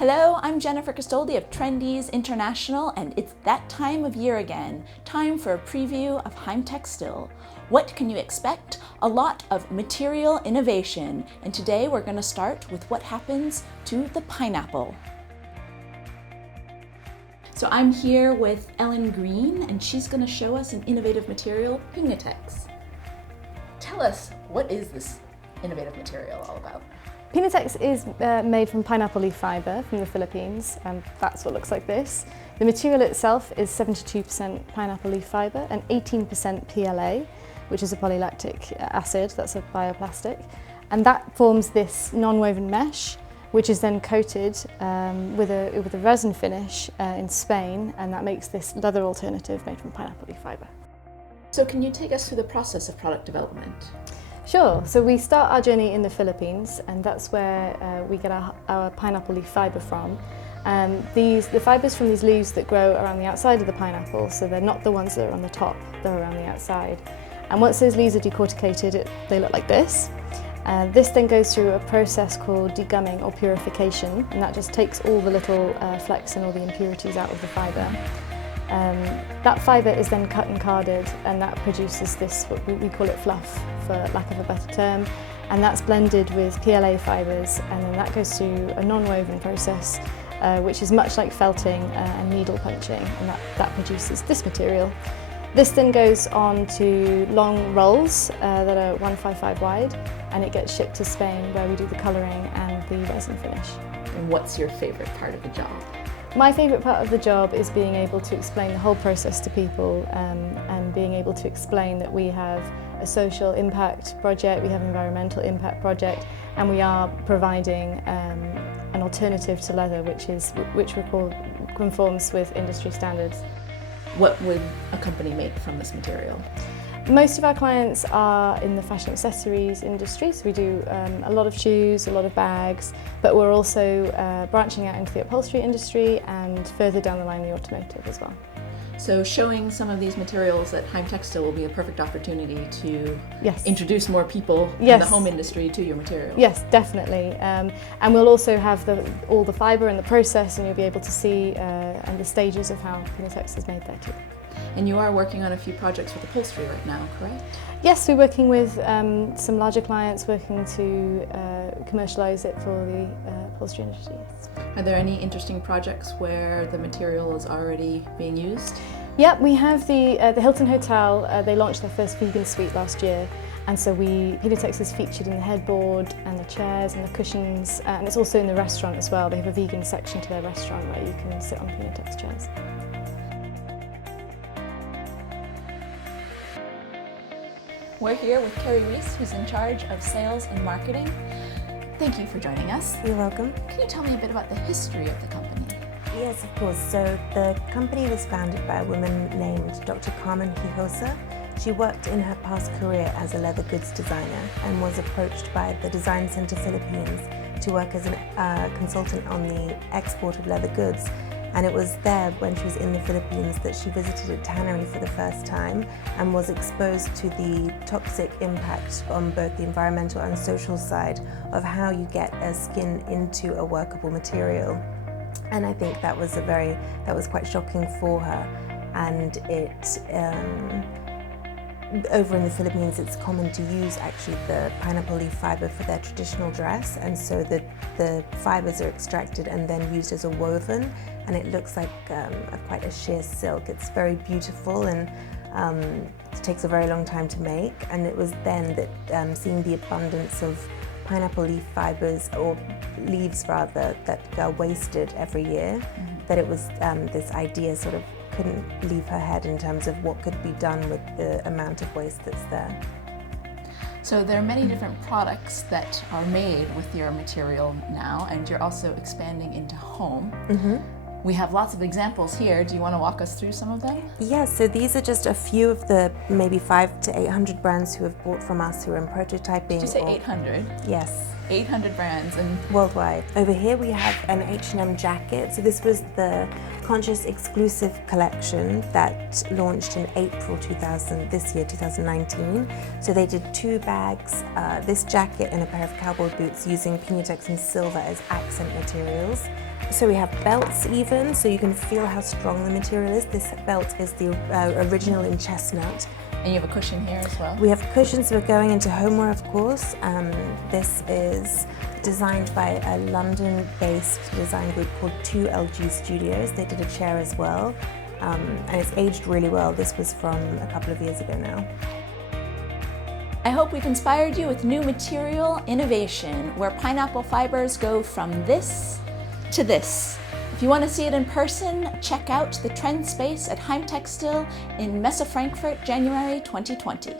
Hello, I'm Jennifer Castoldi of Trendease International, and it's that time of year again. Time for a preview of Heimtextil. What can you expect? A lot of material innovation, and today we're going to start with what happens to the pineapple. So I'm here with Ellen Green, and she's going to show us an innovative material, Heimtextil. Tell us, what is this innovative material all about? Heimtextil is made from pineapple leaf fibre from the Philippines, and that's what looks like this. The material itself is 72% pineapple leaf fibre and 18% PLA, which is a polylactic acid, that's a bioplastic. And that forms this non-woven mesh, which is then coated with a resin finish in Spain, and that makes this leather alternative made from pineapple leaf fibre. So can you take us through the process of product development? Sure, so we start our journey in the Philippines, and that's where we get our pineapple leaf fibre from. The fibres from these leaves that grow around the outside of the pineapple, so they're not the ones that are on the top, they're around the outside. And once those leaves are decorticated, they look like this. This then goes through a process called degumming or purification, and that just takes all the little flecks and all the impurities out of the fibre. That fibre is then cut and carded, and that produces this, what we call it fluff for lack of a better term, and that's blended with PLA fibres, and then that goes through a non-woven process which is much like felting and needle punching, and that produces this material. This then goes on to long rolls that are 155 wide, and it gets shipped to Spain where we do the colouring and the resin finish. And what's your favourite part of the job? My favourite part of the job is being able to explain the whole process to people and being able to explain that we have a social impact project, we have an environmental impact project, and we are providing an alternative to leather which conforms with industry standards. What would a company make from this material? Most of our clients are in the fashion accessories industry, so we do a lot of shoes, a lot of bags, but we're also branching out into the upholstery industry and further down the line the automotive as well. So showing some of these materials at Heimtextil will be a perfect opportunity to introduce more people in the home industry to your material. Yes, definitely. And we'll also have all the fibre and the process, and you'll be able to see and the stages of how Heimtextil is made there too. And you are working on a few projects with upholstery right now, correct? Yes, we're working with some larger clients working to commercialise it for the upholstery industry. Are there any interesting projects where the material is already being used? Yeah, we have the Hilton Hotel. They launched their first vegan suite last year, and so Heimtextil is featured in the headboard and the chairs and the cushions, and it's also in the restaurant as well. They have a vegan section to their restaurant where you can sit on Heimtextil chairs. We're here with Carrie Reese, who's in charge of sales and marketing. Thank you for joining us. You're welcome. Can you tell me a bit about the history of the company? Yes, of course. So the company was founded by a woman named Dr. Carmen Hijosa. She worked in her past career as a leather goods designer and was approached by the Design Center Philippines to work as a consultant on the export of leather goods. And it was there, when she was in the Philippines, that she visited a tannery for the first time and was exposed to the toxic impact on both the environmental and social side of how you get a skin into a workable material. And I think that was quite shocking for her. And over in the Philippines, it's common to use actually the pineapple leaf fibre for their traditional dress, and so the fibres are extracted and then used as a woven, and it looks like quite a sheer silk. It's very beautiful, and it takes a very long time to make. And it was then that seeing the abundance of pineapple leaf fibres, or leaves rather, that are wasted every year, that it was this idea sort of couldn't leave her head in terms of what could be done with the amount of waste that's there. So there are many different products that are made with your material now, and you're also expanding into home. We have lots of examples here. Do you want to walk us through some of them? Yes, so these are just a few of the maybe 500 to 800 brands who have bought from us who are in prototyping. Did you say 800? Yes. 800 brands and worldwide. Over here we have an H&M jacket. So this was the Conscious exclusive collection that launched in April 2019. So they did 2 bags, this jacket and a pair of cowboy boots using Piñatex and silver as accent materials. So we have belts even, so you can feel how strong the material is. This belt is the original in chestnut. And you have a cushion here as well? We have cushions. We're going into homeware, of course. This is designed by a London-based design group called 2LG Studios. They did a chair as well, and it's aged really well. This was from a couple of years ago now. I hope we've inspired you with new material innovation, where pineapple fibers go from this to this. If you want to see it in person, check out the Trend Space at Heimtextil in Messe Frankfurt, January 2020.